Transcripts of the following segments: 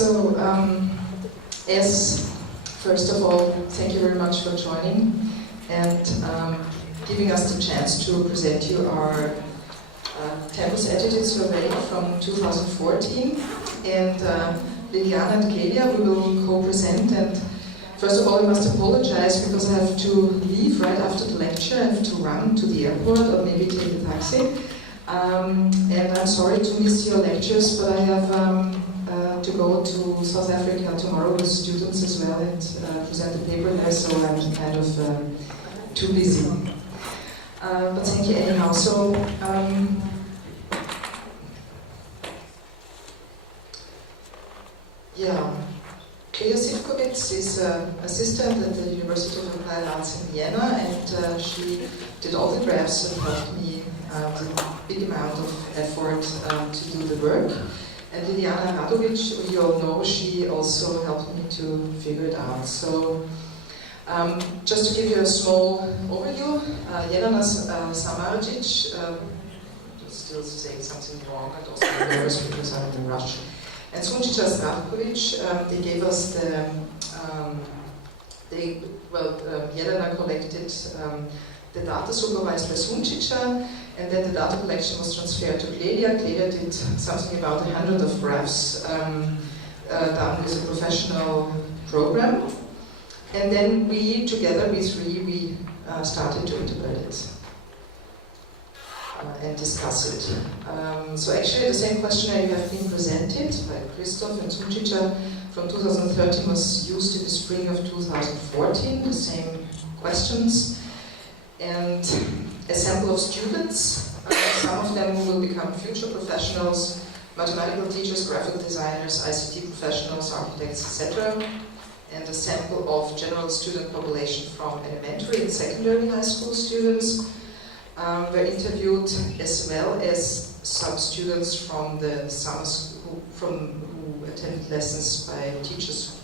So, first of all, thank you very much for joining and giving us the chance to present you our Tempus Attitude Survey from 2014. And Liliana and Kelia, we will co-present. And first of all, I must apologize because I have to leave right after the lecture. I have to run to the airport or maybe take a taxi. And I'm sorry to miss your lectures, but I have to go to South Africa tomorrow with students as well and present the paper there, so I'm kind of too busy. But thank you anyhow. So, Clea Sivkovits is an assistant at the University of Applied Arts in Vienna, and she did all the graphs and helped me with a big amount of effort to do the work. And Liliana Radovic, you all know, she also helped me to figure it out. So, just to give you a small overview, Jelena Samaradzic, still saying something wrong, and also nervous because I'm in a rush, and Sunčića Zdravkovic, they gave us the, Jelena collected the data supervised by Sunčića, and then the data collection was transferred to Clelia. Clelia did something about 100 of graphs done with a professional program. And then we, together, we started to interpret it and discuss it. So actually the same questionnaire you have been presented by Christoph and Sunčića from 2013 was used in the spring of 2014, the same questions. And a sample of students, some of them will become future professionals, mathematical teachers, graphic designers, ICT professionals, architects, etc. And a sample of general student population from elementary and secondary high school students were interviewed, as well as some students from the summer school, who attended lessons by teachers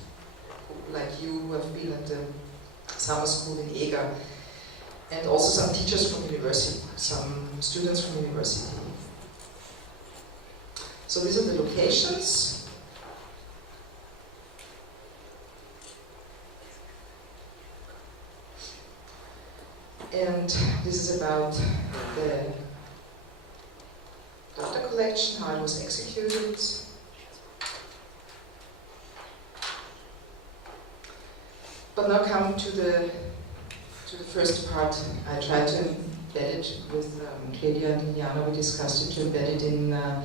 like you who have been at the summer school in Eger. And also some teachers from university, some students from university. So these are the locations. And this is about the data collection, how it was executed. But now come to the first part. I tried to embed it with Clelia and Liliana. We discussed it to embed it in a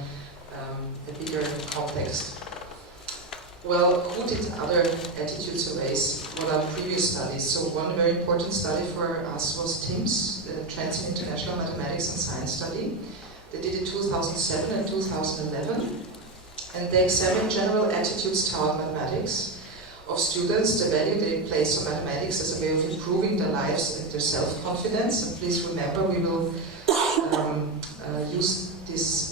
bigger context. Well, who did other attitude surveys? What are previous studies? So one very important study for us was TIMSS, the Trends in International Mathematics and Science Study. They did it 2007 and 2011. And they examined general attitudes toward mathematics of students, the value they place on mathematics as a way of improving their lives and their self-confidence. And please remember, we will use this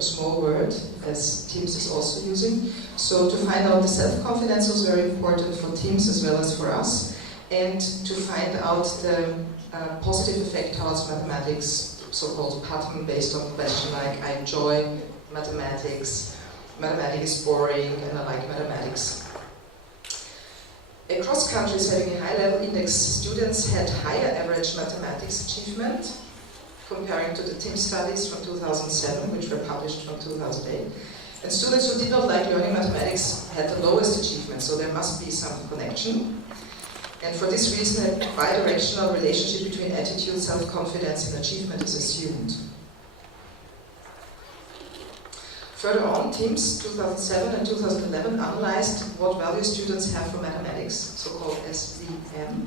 small word, as TIMSS is also using. So to find out the self-confidence was very important for TIMSS as well as for us, and to find out the positive effect towards mathematics, so-called pattern based on question like, I enjoy mathematics, mathematics is boring, and I like mathematics. Across countries having a high-level index, students had higher average mathematics achievement comparing to the TIMSS studies from 2007, which were published from 2008. And students who did not like learning mathematics had the lowest achievement, so there must be some connection. And for this reason, a bidirectional relationship between attitude, self-confidence, and achievement is assumed. Further on, TIMSS 2007 and 2011 analyzed what value students have for mathematics, so-called SVM,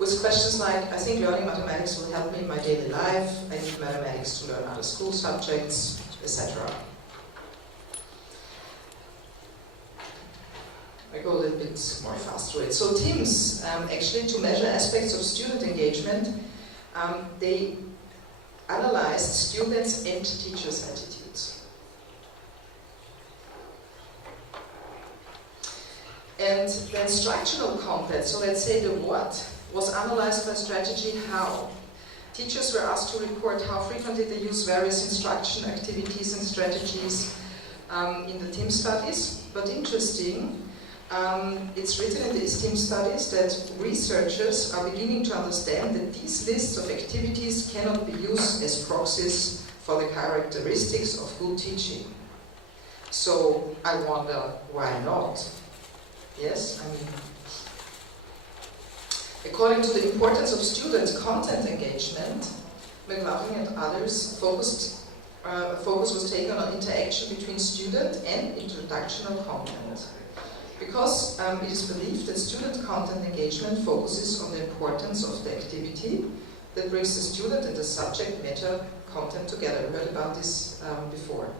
with questions like, I think learning mathematics will help me in my daily life, I need mathematics to learn other school subjects, etc. I go a little bit more fast through it. So TIMSS, actually to measure aspects of student engagement, they analyzed students' and teachers' attitudes. And the instructional content, so let's say the what, was analyzed by strategy how. Teachers were asked to report how frequently they use various instruction activities and strategies, in the team studies, but interesting, it's written in these team studies that researchers are beginning to understand that these lists of activities cannot be used as proxies for the characteristics of good teaching. So I wonder, why not? Yes, I mean, according to the importance of student content engagement, McLaughlin and others focus was taken on interaction between student and introductional content. Because it is believed that student content engagement focuses on the importance of the activity that brings the student and the subject matter content together. We heard about this before.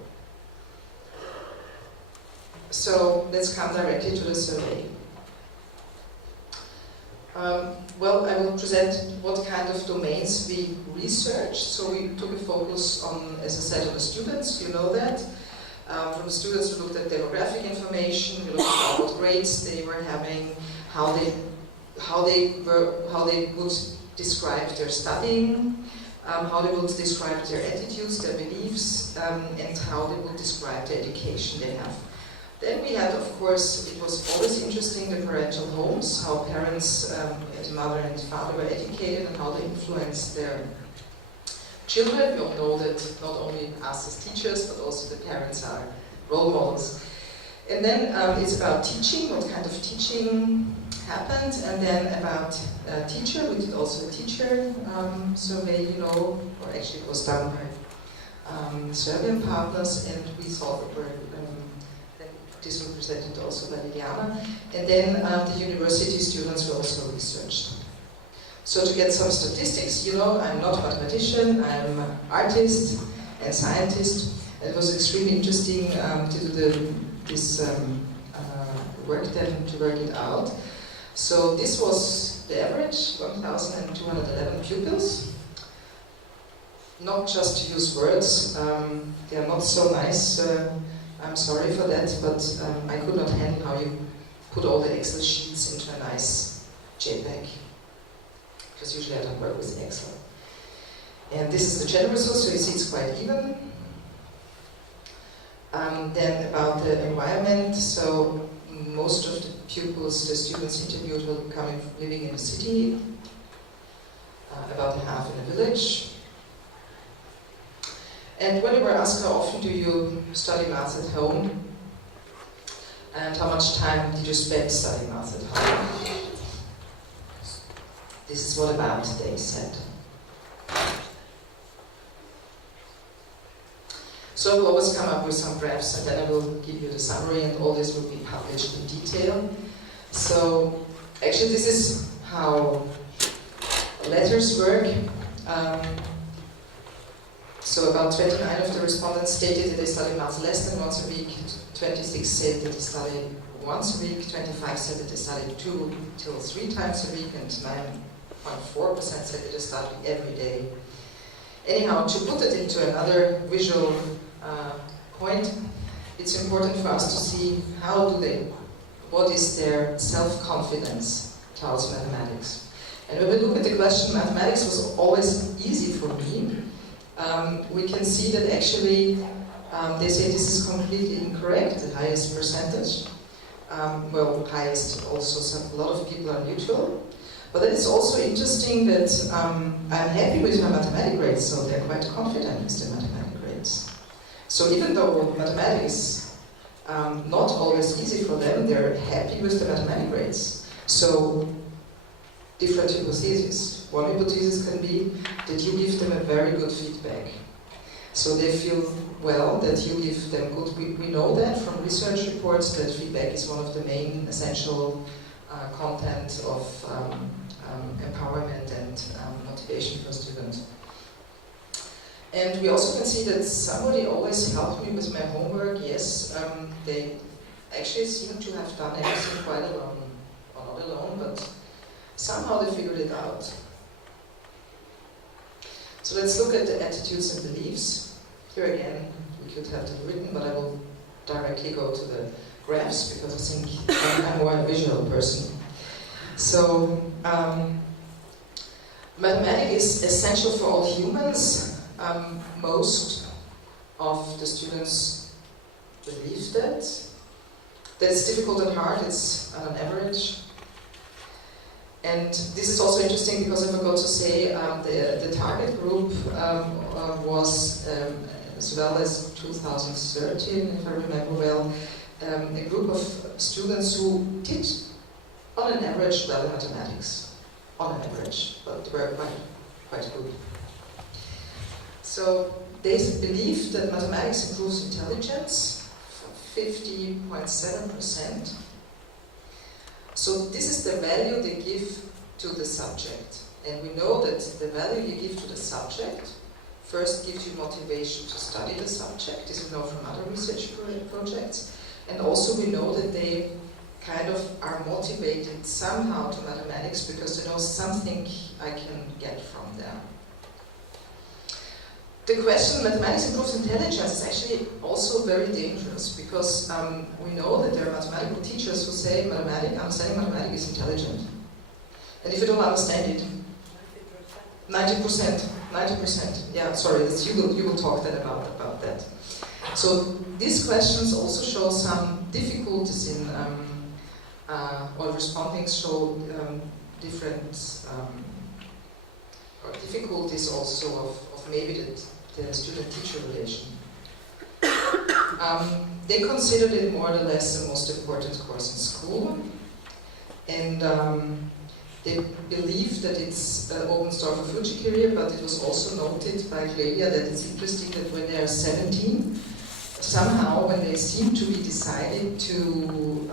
So let's come directly to the survey. Well, I will present what kind of domains we researched. So we took a focus on, as I said, on the students, you know that. From the students, we looked at demographic information, we looked at what grades they were having, how they would describe their studying, how they would describe their attitudes, their beliefs, and how they would describe the education they have. Then we had, of course, it was always interesting, the parental homes, how parents, the mother and father were educated and how they influenced their children. We all know that not only us as teachers, but also the parents are role models. And then it's about teaching, what kind of teaching happened, and then about teacher. We did also a teacher survey, you know, or actually it was done by Serbian partners, and we saw that this was presented also by Liliana. And then the university students were also researched. So to get some statistics, you know, I'm not a mathematician, I'm an artist and scientist. It was extremely interesting to do this work then, to work it out. So this was the average, 1,211 pupils. Not just to use words, they are not so nice. I'm sorry for that, but I could not handle how you put all the Excel sheets into a nice JPEG. Because usually I don't work with Excel. And this is the gender results, so you see it's quite even. Then about the environment, so most of the pupils, the students interviewed were living in a city, about half in a village. And when we were asked how often do you study math at home, and how much time did you spend studying math at home, this is what about they said. So we'll always come up with some graphs, and then I will give you the summary, and all this will be published in detail. So actually this is how letters work. So about 29 of the respondents stated that they study math less than once a week, 26 said that they study once a week, 25 said that they study 2 till 3 times a week, and 9.4% said that they study every day. Anyhow, to put it into another visual point, it's important for us to see what is their self-confidence towards mathematics. And when we look at the question, mathematics was always easy for me. We can see that actually they say this is completely incorrect, the highest percentage. Well, highest also, a lot of people are neutral. But then it's also interesting that I'm happy with my mathematics grades, so they're quite confident with their mathematics grades. So even though mathematics is not always easy for them, they're happy with the mathematics grades. So different hypotheses. One hypothesis can be that you give them a very good feedback. So they feel, well, that you give them good. We know that from research reports that feedback is one of the main essential content of empowerment and motivation for students. And we also can see that somebody always helped me with my homework. Yes, they actually seem to have done everything quite alone, or not alone, but somehow they figured it out. So let's look at the attitudes and beliefs. Here again, we could have them written, but I will directly go to the graphs because I think I'm more a visual person. So, mathematics is essential for all humans. Most of the students believe that. That it's difficult and hard, it's on an average. And this is also interesting because I forgot to say the target group was, as well as 2013, if I remember well, a group of students who did, on an average, well in mathematics. On an average, but they were quite good. So they believe that mathematics improves intelligence, 50.7%. So this is the value they give to the subject. And we know that the value you give to the subject first gives you motivation to study the subject. This we know from other research projects. And also we know that they kind of are motivated somehow to mathematics because they know something I can get from them. The question mathematics improves intelligence is actually also very dangerous because we know that there are mathematical teachers who say understanding mathematics is intelligent. And if you don't understand it, 90%, yeah, sorry, you will talk then about that. So these questions also show some difficulties in, or respondings show different or difficulties also of maybe the student-teacher relation. They considered it more or less the most important course in school, and they believe that it's opens door for future career, but it was also noted by Clelia that it's interesting that when they are 17, somehow when they seem to be decided to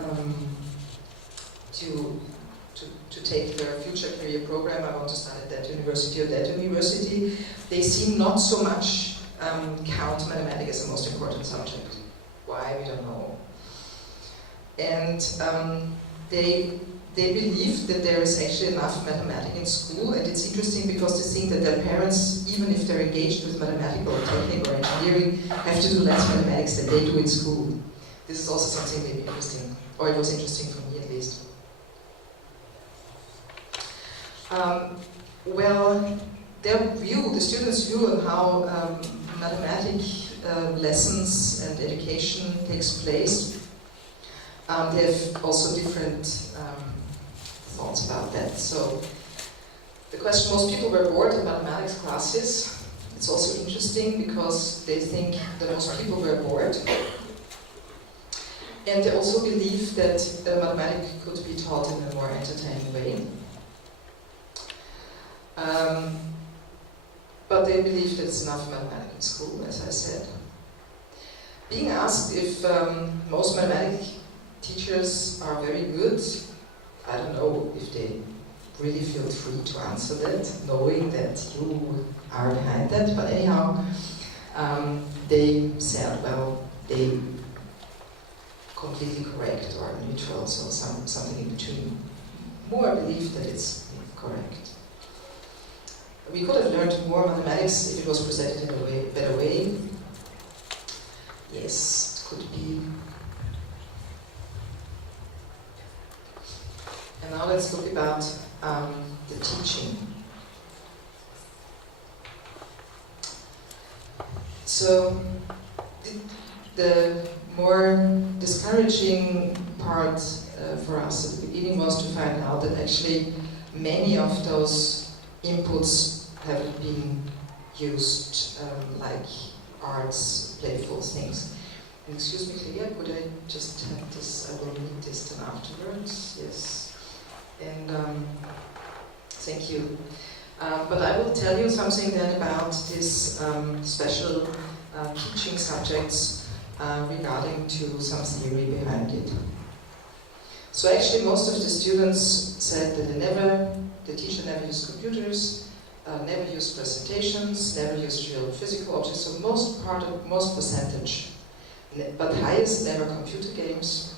take their future career program, I want to study at that university or that university, they seem not so much count mathematics as the most important subject. Why, we don't know. And they believe that there is actually enough mathematics in school, and it's interesting because they think that their parents, even if they're engaged with mathematical or technical or engineering, have to do less mathematics than they do in school. This is also something maybe interesting, or it was interesting for me at least. Well, the students' view on how mathematics lessons and education takes place, they have also different thoughts about that. So, the question, most people were bored in mathematics classes. It's also interesting because they think that most people were bored. And they also believe that mathematics could be taught in a more entertaining way. But they believe that it's enough mathematics in school, as I said. Being asked if most mathematics teachers are very good, I don't know if they really feel free to answer that, knowing that you are behind that, but anyhow, they said, well, they completely correct or neutral, so something in between. More believe that it's correct. We could have learned more mathematics if it was presented in a better way. Yes, it could be. And now let's look about the teaching. So, the more discouraging part for us at the beginning was to find out that actually many of those inputs haven't been used, like arts, playful things. And excuse me, Clea, could I just have this? I will read this then afterwards. Yes. And thank you. But I will tell you something then about this special teaching subjects regarding to some theory behind it. So actually most of the students said that the teacher never used computers, never used presentations, never used real physical objects, so most percentage. But highest, never computer games,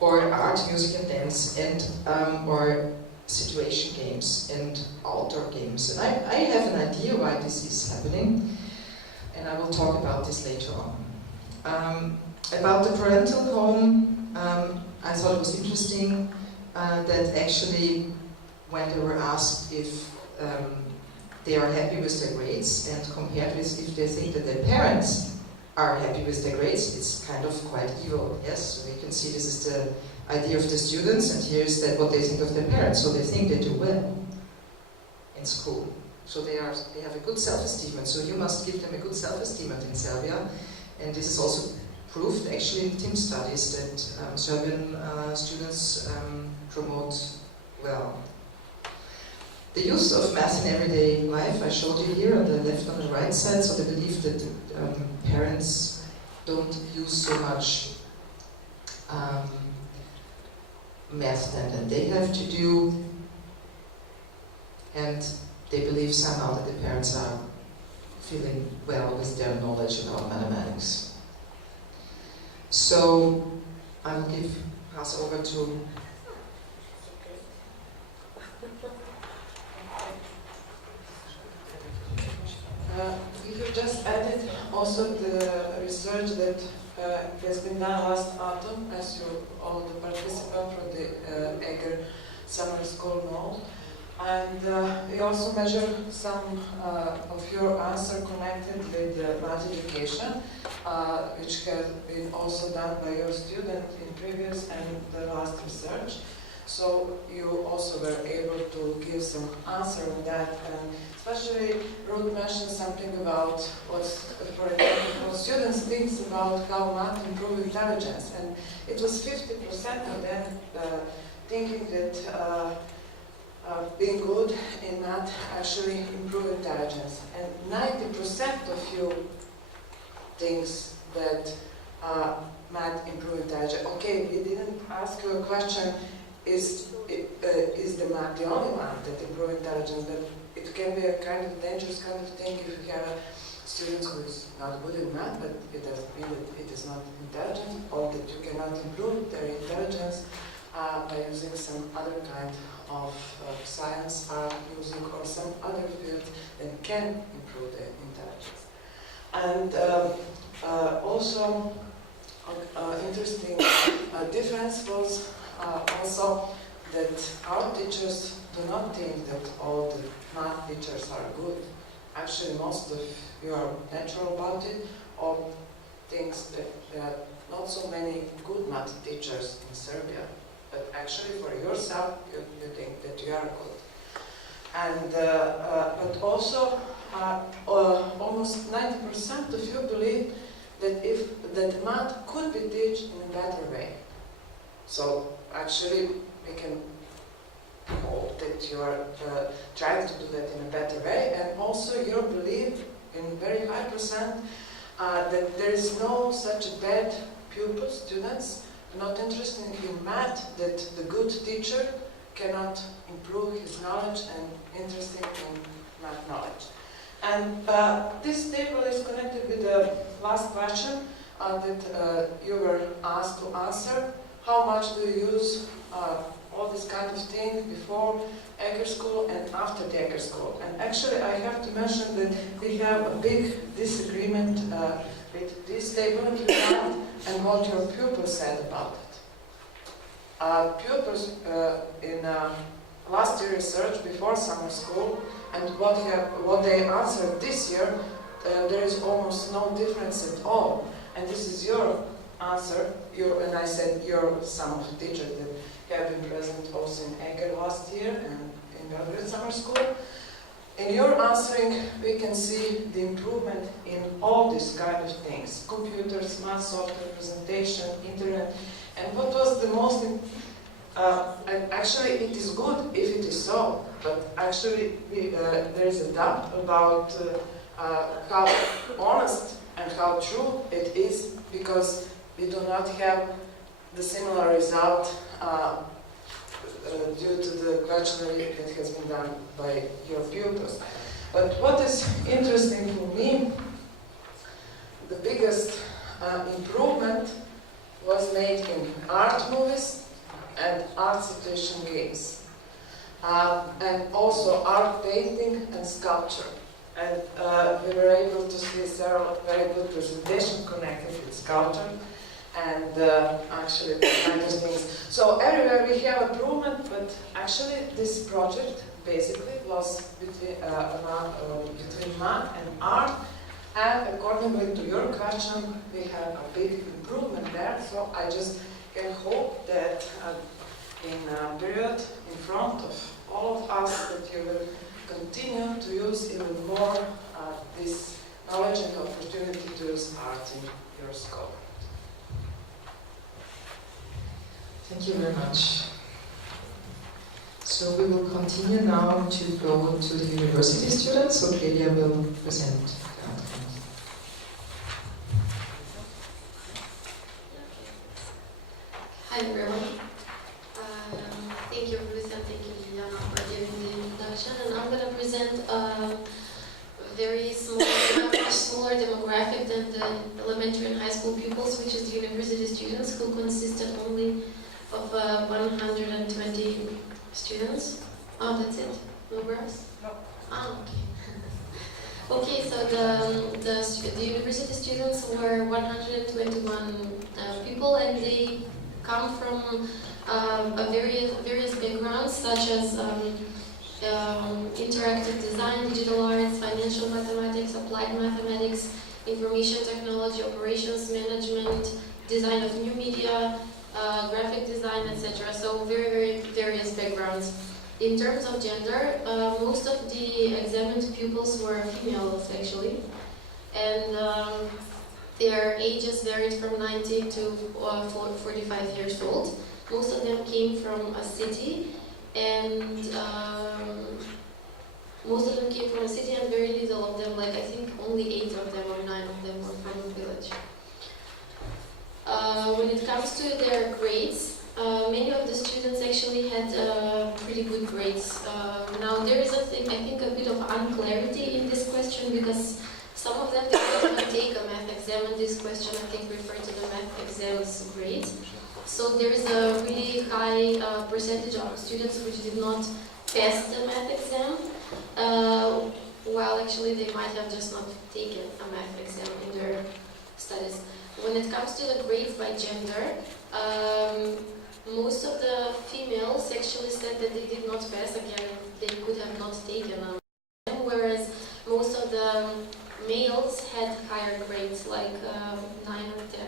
or art, music and dance, and or situation games and outdoor games. And I have an idea why this is happening, and I will talk about this later on. About the parental home, I thought it was interesting that actually when they were asked if they are happy with their grades and compared with if they think that their parents are happy with their grades, it's kind of quite evil, yes? So we can see this is the idea of the students, and here's that what they think of their parents. So they think they do well in school. So they have a good self-esteem, and so you must give them a good self-esteem in Serbia. And this is also proved actually in team studies that Serbian students promote well. The use of math in everyday life, I showed you here on the left and the right side, so they believe that parents don't use so much math than they have to do, and they believe somehow that the parents are feeling well with their knowledge about mathematics. So I will pass over to we have just added also the research that has been done last autumn, as you all the participants from the Eger Summer School know. And we also measure some of your answer connected with math education, which has been also done by your student in previous and the last research. So you also were able to give some answer on that, and especially Ruth mentioned something about what students think about how math improve intelligence, and it was 50% of them thinking that being good in math actually improve intelligence, and 90% of you thinks that math improve intelligence. Okay, we didn't ask you a question. Is the math the only one that improve intelligence? But it can be a kind of dangerous kind of thing if you have a student who is not good in math, but it doesn't mean that it is not intelligent, or that you cannot improve their intelligence by using some other kind of science, music, or some other field that can improve their intelligence. And also, interesting difference was also that our teachers do not think that all the math teachers are good. Actually, most of you are natural about it, or thinks that there are not so many good math teachers in Serbia. But actually, for yourself, you think that you are good. And but also, almost 90% of you believe that math could be taught in a better way. So actually, we can hope that you are trying to do that in a better way, and also your belief in very high percent that there is no such bad pupils, students, not interested in math, that the good teacher cannot improve his knowledge and interested in math knowledge. And this table is connected with the last question that you were asked to answer. How much do you use all this kind of thing before Eger School and after the Eger School? And actually I have to mention that we have a big disagreement with this table that we have and what your pupils said about it. Pupils in last year research before summer school and what they answered this year, there is almost no difference at all. And this is your answer, and I said some of the teachers that have been present also in Eger last year and in Belgrade Summer School. In your answering, we can see the improvement in all these kind of things: computers, math software, presentation, internet. And what was the most, and actually it is good if it is so, but actually there is a doubt about how honest and how true it is, because we do not have the similar result due to the questionnaire that has been done by your pupils. But what is interesting for me, the biggest improvement was made in art movies and art situation games, and also art painting and sculpture. And we were able to see several very good presentations connected with sculpture and actually the kind of things. So everywhere we have improvement, but actually this project basically was between math and art, And accordingly to your question, we have a big improvement there. So I just can hope that in a period in front of all of us that you will continue to use even more this knowledge and opportunity to use art in your scope. Thank you very much. So we will continue now to go to the university students. So Clelia will present the outcomes. Hi everyone. Thank you Ruth and thank you Liliana for giving the introduction. And I'm going to present a very small, much smaller demographic than the elementary and high school pupils, which is the university students, who consisted only of 120 students. Oh, that's it? No graphs? No. Ah, okay. Okay, so the university students were 121 people, and they come from various backgrounds, such as interactive design, digital arts, financial mathematics, applied mathematics, information technology, operations management, design of new media, graphic design, etc. So very various backgrounds. In terms of gender, most of the examined pupils were females actually, and their ages varied from 19 to 45 years old. Most of them came from a city, and very little of them, like I think only 8 of them or 9 of them were from a village. When it comes to their grades, many of the students actually had pretty good grades. Now there is I think a bit of unclarity in this question, because some of them did not even take a math exam, and this question I think referred to the math exam's grades. So there is a really high percentage of students which did not pass the math exam, while actually they might have just not taken a math exam in their studies. When it comes to the grades by gender, most of the females actually said that they did not pass. Again, they could have not taken a math exam, whereas most of the males had higher grades, like 9 or 10.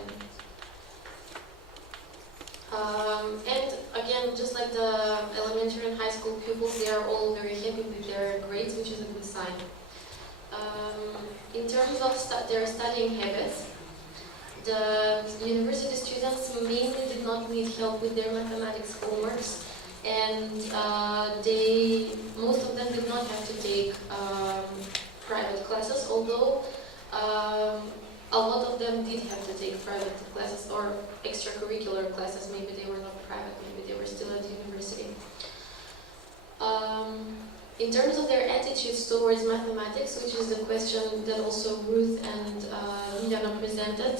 And again, just like the elementary and high school pupils, they are all very happy with their grades, which is a good sign. In terms of their studying habits, the university students mainly did not need help with their mathematics homeworks, and most of them did not have to take private classes, although a lot of them did have to take private classes or extracurricular classes. Maybe they were not private, maybe they were still at university. In terms of their attitudes towards mathematics, which is the question that also Ruth and Liliana presented,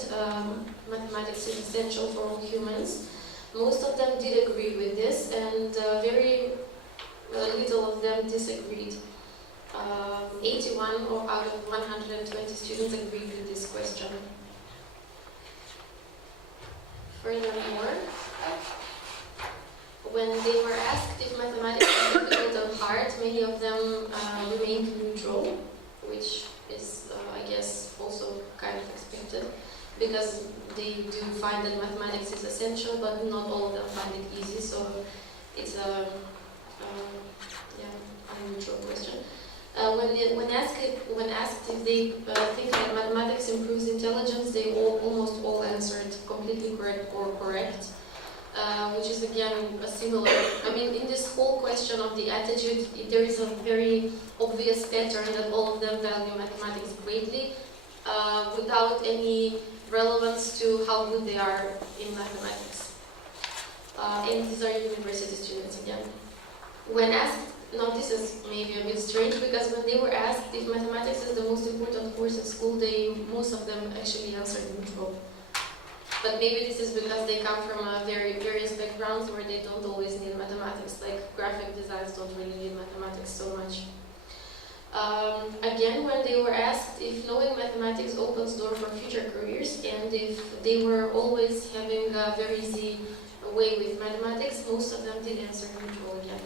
mathematics is essential for all humans. Most of them did agree with this, and very little of them disagreed. 81 out of 120 students agreed with this question. Furthermore, when they were asked if mathematics was difficult or hard, many of them remained neutral, which is, I guess, also kind of expected, because they do find that mathematics is essential, but not all of them find it easy, so it's a neutral question. When asked if they think that mathematics improves intelligence, they almost all answered completely correct or correct, which is again a similar. I mean, in this whole question of the attitude, there is a very obvious pattern that all of them value mathematics greatly, without any relevance to how good they are in mathematics. And these are university students again. When asked. Now this is maybe a bit strange, because when they were asked if mathematics is the most important course in school, most of them actually answered neutral. But maybe this is because they come from various backgrounds where they don't always need mathematics, like graphic designs don't really need mathematics so much. Again, when they were asked if knowing mathematics opens doors for future careers, and if they were always having a very easy way with mathematics, most of them did answer neutral again.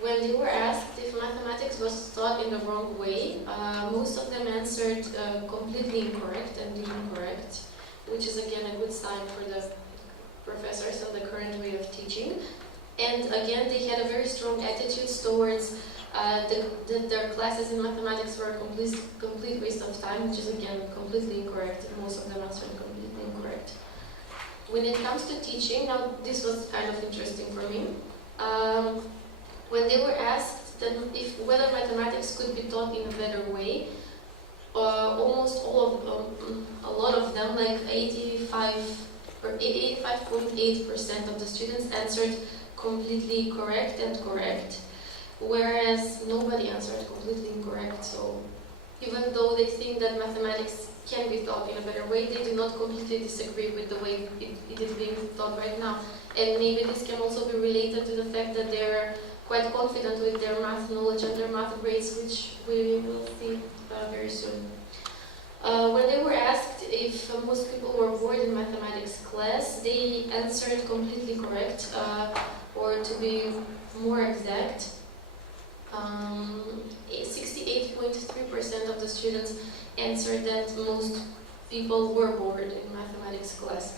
When when they were asked if mathematics was taught in the wrong way, most of them answered completely incorrect and incorrect, which is again a good sign for the professors and the current way of teaching. And again, they had a very strong attitude towards their classes in mathematics were a complete waste of time, which is again completely incorrect. Most of them answered completely incorrect. When it comes to teaching, now this was kind of interesting for me. When they were asked whether mathematics could be taught in a better way, almost a lot of them, like 85.8% of the students answered completely correct and correct, whereas nobody answered completely incorrect. So even though they think that mathematics can be taught in a better way, they do not completely disagree with the way it is being taught right now. And maybe this can also be related to the fact that they're quite confident with their math knowledge and their math grades, which we will see very soon. When they were asked if most people were bored in mathematics class, they answered completely correct, or to be more exact, 68.3% of the students answered that most people were bored in mathematics class.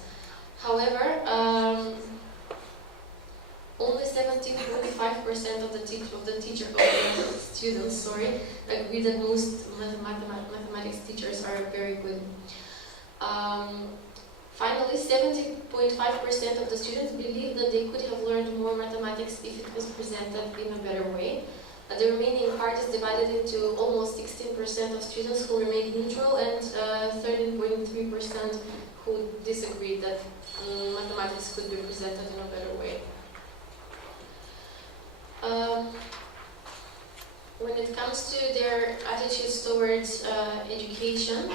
However, only 17.5% of the students agree that most mathematics teachers are very good. Finally, 70.5% of the students believe that they could have learned more mathematics if it was presented in a better way. The remaining part is divided into almost 16% of students who remained neutral and 13.3% who disagreed that mathematics could be presented in a better way. When it comes to their attitudes towards education,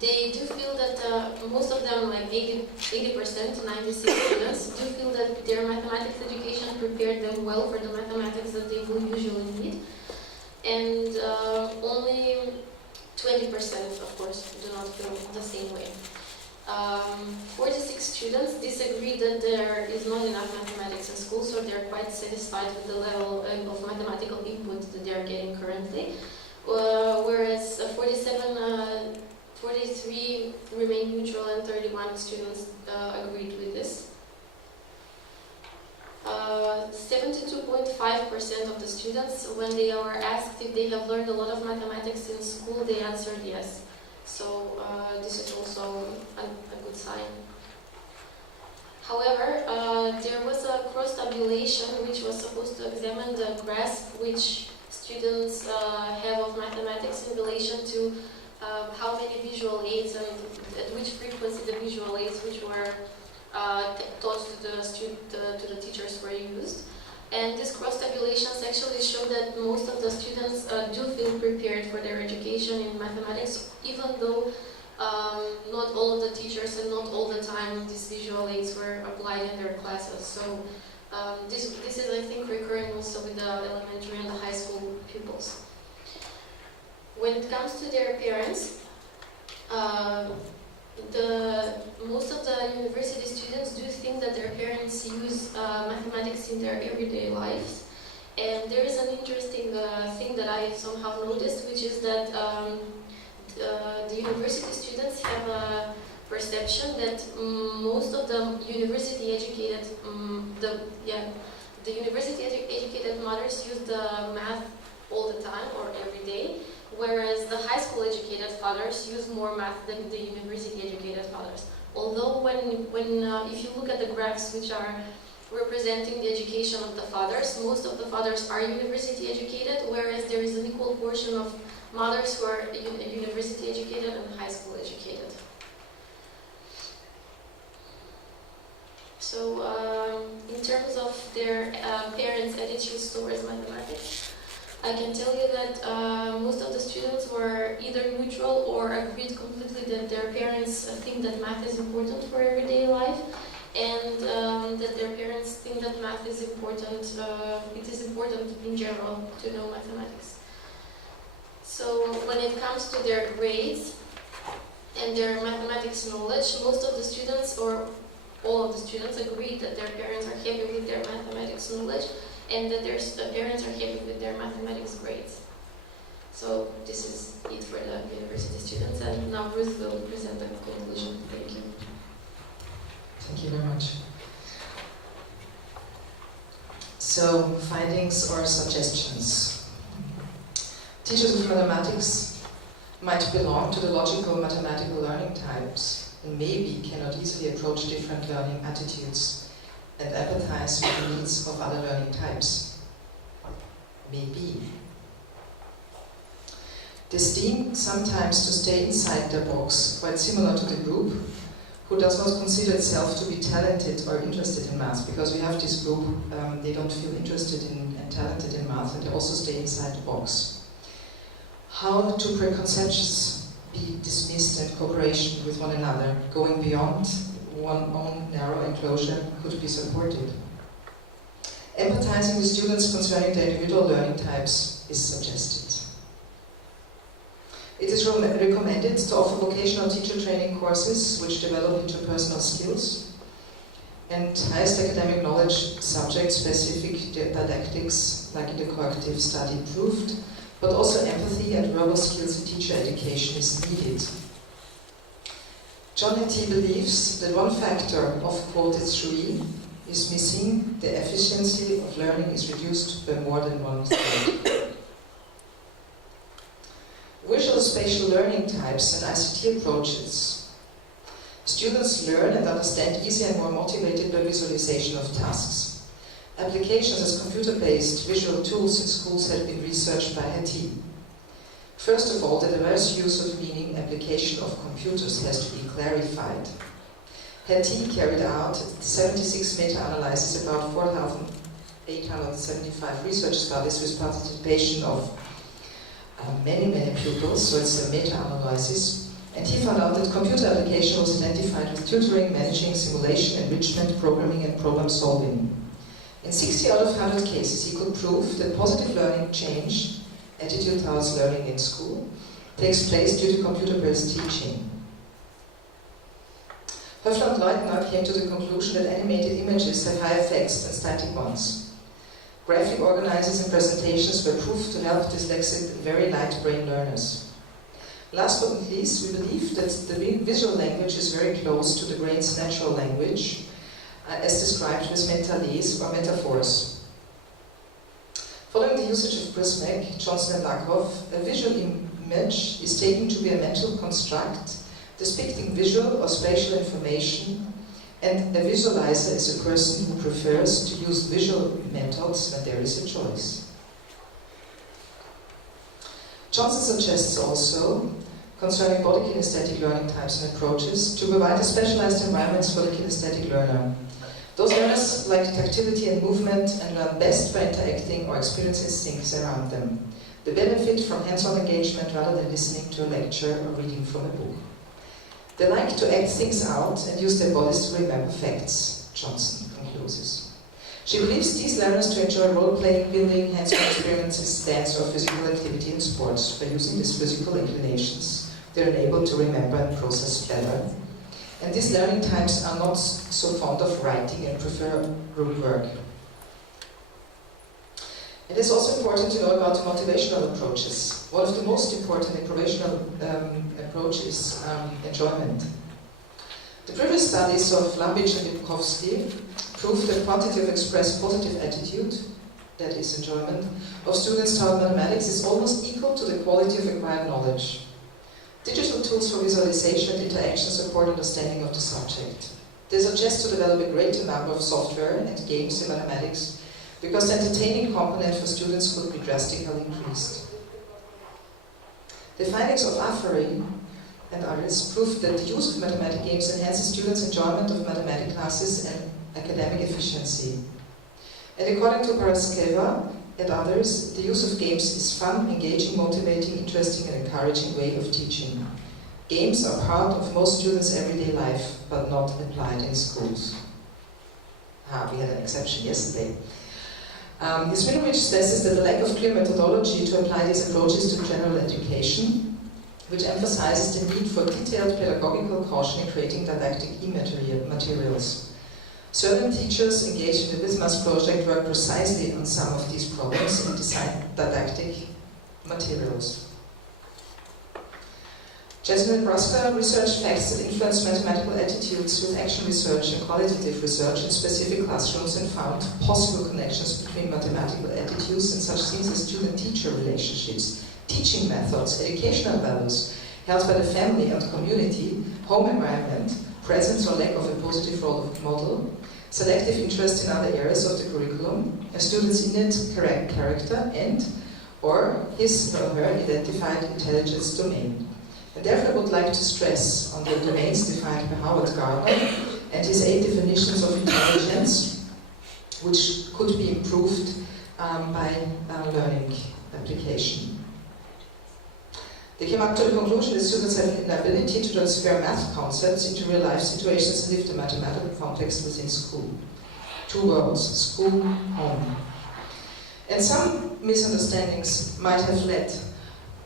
they do feel that most of them, like 80%, 96 students, do feel that their mathematics education prepared them well for the mathematics that they will usually need. And only 20%, of course, do not feel the same way. 46 students disagree that there is not enough mathematics in school, so they're quite satisfied with the level of mathematical input that they're getting currently. Whereas 43 remain neutral and 31 students agreed with this. 72.5% of the students, when they were asked if they have learned a lot of mathematics in school, they answered yes. So this is also a good sign. However, there was a cross-tabulation which was supposed to examine the grasp which students have of mathematics in relation to how many visual aids and at which frequency the visual aids which were taught to the teachers were used. And these cross-tabulations actually show that most of the students do feel prepared for their education in mathematics, even though not all of the teachers and not all the time these visual aids were applied in their classes. So this is, I think, recurring also with the elementary and the high school pupils. When it comes to their parents, most of the university students do think that their parents use mathematics in their everyday lives. And there is an interesting thing that I somehow noticed, which is that the university students have a perception that most of the university educated mothers use the math all the time or every day, whereas the high school educated fathers use more math than the university educated fathers. Although if you look at the graphs which are representing the education of the fathers, most of the fathers are university educated, whereas there is an equal portion of mothers who are university educated and high school educated. So in terms of their parents' attitudes towards mathematics, I can tell you that most of the students were either neutral or agreed completely that their parents think that math is important for everyday life, and that their parents think that math is important, it is important in general to know mathematics. So when it comes to their grades and their mathematics knowledge, most of the students, or all of the students, agreed that their parents are happy with their mathematics knowledge, and that their parents are happy with their mathematics grades. So this is it for the university students, and now Ruth will present the conclusion. Thank you. Thank you very much. So, findings or suggestions. Teachers of mathematics might belong to the logical mathematical learning types and maybe cannot easily approach different learning attitudes and empathize with the needs of other learning types. Maybe. They seem sometimes to stay inside their box, quite similar to the group who does not consider itself to be talented or interested in math, because we have this group, they don't feel interested in and talented in math, and they also stay inside the box. How do preconceptions be dismissed and cooperation with one another, going beyond one's own narrow enclosure, could be supported? Empathizing with students concerning their individual learning types is suggested. It is recommended to offer vocational teacher training courses which develop interpersonal skills and highest academic knowledge subject-specific didactics, like in the corrective study proved, but also empathy and verbal skills in teacher education is needed. John Hattie believes that one factor of quoted 3 is missing. The efficiency of learning is reduced by more than 1/3. Visual spatial learning types and ICT approaches. Students learn and understand easier and more motivated by visualization of tasks. Applications as computer-based visual tools in schools have been researched by Hattie. First of all, the diverse use of meaning application of computers has to be clarified. Hattie carried out 76 meta-analyses about 4,875 research studies with participation of many pupils, so it's a meta-analysis, and he found out that computer application was identified with tutoring, managing, simulation, enrichment, programming, and problem solving. In 60 out of 100 cases, he could prove that positive learning change, attitude towards learning in school, takes place due to computer-based teaching. Höfler and Leutner came to the conclusion that animated images have higher effects than static ones. Graphic organizers and presentations were proved to help dyslexic and very light brain learners. Last but not least, we believe that the visual language is very close to the brain's natural language, as described with mentalese or metaphors. Following the usage of VisMath, Johnson and Lakoff, a visual image is taken to be a mental construct depicting visual or spatial information, and a visualizer is a person who prefers to use visual methods when there is a choice. Johnson suggests also, concerning body kinesthetic learning types and approaches, to provide a specialized environments for the kinesthetic learner. Those learners like tactility and movement and learn best by interacting or experiencing things around them. They benefit from hands-on engagement rather than listening to a lecture or reading from a book. They like to act things out and use their bodies to remember facts, Johnson concludes. She believes these learners to enjoy role-playing, building, hands-on experiences, dance or physical activity in sports. By using these physical inclinations, they are enabled to remember and process better. And these learning types are not so fond of writing and prefer group work. It is also important to know about motivational approaches. One of the most important motivational approaches is enjoyment. The previous studies of Lambich and Lipkowski proved that quantitative expressed positive attitude, that is enjoyment, of students toward mathematics is almost equal to the quality of acquired knowledge. Digital tools for visualization and interaction support understanding of the subject. They suggest to develop a greater number of software and games in mathematics because the entertaining component for students could be drastically increased. The findings of Afari and others proved that the use of mathematical games enhances students' enjoyment of mathematics classes and academic efficiency. And according to Paraskeva and others, the use of games is fun, engaging, motivating, interesting, and encouraging way of teaching. Games are part of most students' everyday life, but not applied in schools. We had an exception yesterday. Yasminovich stresses that the lack of clear methodology to apply these approaches to general education, which emphasizes the need for detailed pedagogical caution in creating didactic e-materials. Certain teachers engaged in the VisMath project work precisely on some of these problems and design didactic materials. Jasmine Nebraska researched facts that influence mathematical attitudes with action research and qualitative research in specific classrooms and found possible connections between mathematical attitudes and such things as student-teacher relationships, teaching methods, educational values held by the family and community, home environment, presence or lack of a positive role model, selective interest in other areas of the curriculum, a student's innate character and or his or her identified intelligence domain. And therefore I would like to stress on the domains defined by Howard Gardner and his 8 definitions of intelligence, which could be improved by learning application. They came up to the conclusion that students have an ability to transfer math concepts into real-life situations and live the mathematical context within school. 2 worlds, school, home. And some misunderstandings might have led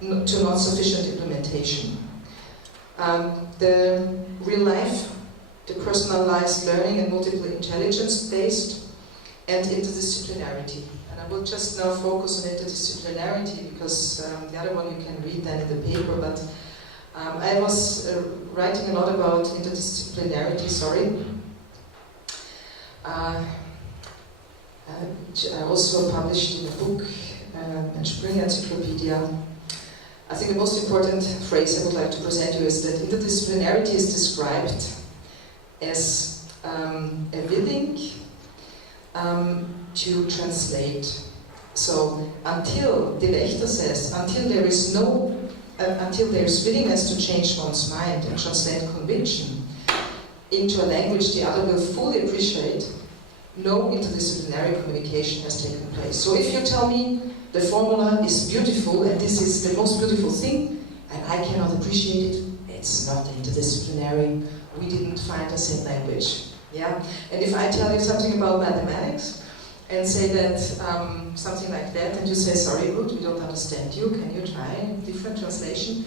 to not sufficient implementation. The real-life, the personalized learning and multiple intelligence-based, and interdisciplinarity. And I will just now focus on interdisciplinarity because the other one you can read then in the paper, but I was writing a lot about interdisciplinarity, I also published in a book, Springer Encyclopedia. I think the most important phrase I would like to present you is that interdisciplinarity is described as a willing to translate. So until the Wächter says, until there is willingness to change one's mind and translate conviction into a language the other will fully appreciate, no interdisciplinary communication has taken place. So if you tell me the formula is beautiful and this is the most beautiful thing and I cannot appreciate it, it's not interdisciplinary. We didn't find the same language. Yeah? And if I tell you something about mathematics and say that something like that and you say, sorry Ruth, we don't understand you, can you try a different translation?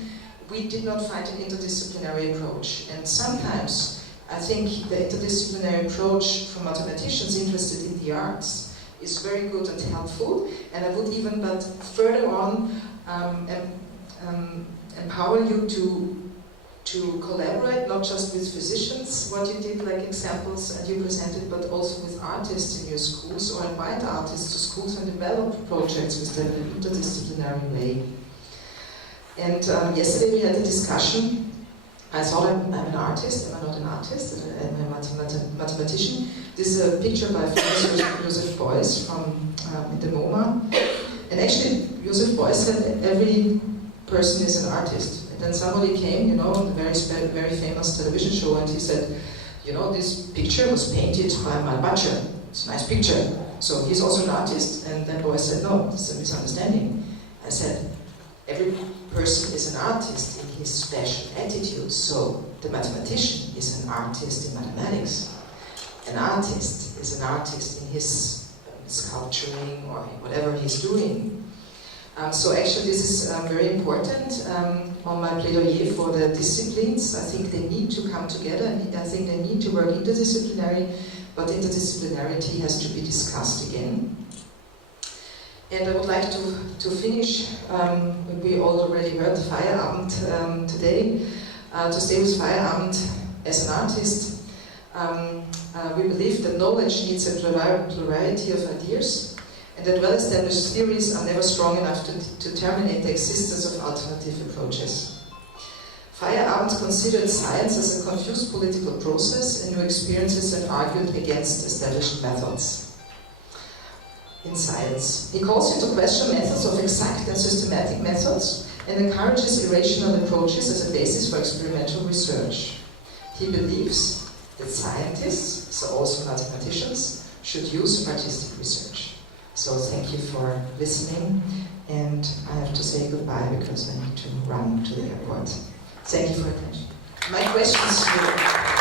We did not find an interdisciplinary approach. And sometimes I think the interdisciplinary approach for mathematicians interested in the arts is very good and helpful, and I would even but further on empower you to collaborate, not just with physicians, what you did like examples and you presented, but also with artists in your schools, or invite artists to schools and develop projects with them in an interdisciplinary way. And yesterday we had a discussion. I thought I'm an artist, am I not an artist? I'm a mathematician. This is a picture by Joseph Beuys from the MoMA. And actually, Joseph Beuys said every person is an artist. And then somebody came, on the very famous television show, and he said, this picture was painted by my butcher. It's a nice picture. So he's also an artist. And then Beuys said, no, it's a misunderstanding. I said, every person is an artist in his special attitude, so the mathematician is an artist in mathematics. An artist is an artist in his sculpturing or whatever he's doing. So actually this is very important on my plaidoyer for the disciplines. I think they need to come together, and I think they need to work interdisciplinary, but interdisciplinarity has to be discussed again. And I would like to finish, we already heard Feierabend today, to stay with Feierabend as an artist. We believe that knowledge needs a plurality of ideas, and that well-established theories are never strong enough to terminate the existence of alternative approaches. Feierabend considered science as a confused political process and new experiences, and argued against established methods in science. He calls into question methods of exact and systematic methods and encourages irrational approaches as a basis for experimental research. He believes that scientists, so also mathematicians, should use artistic research. So thank you for listening, and I have to say goodbye because I need to run to the airport. Thank you for your attention. My questions here.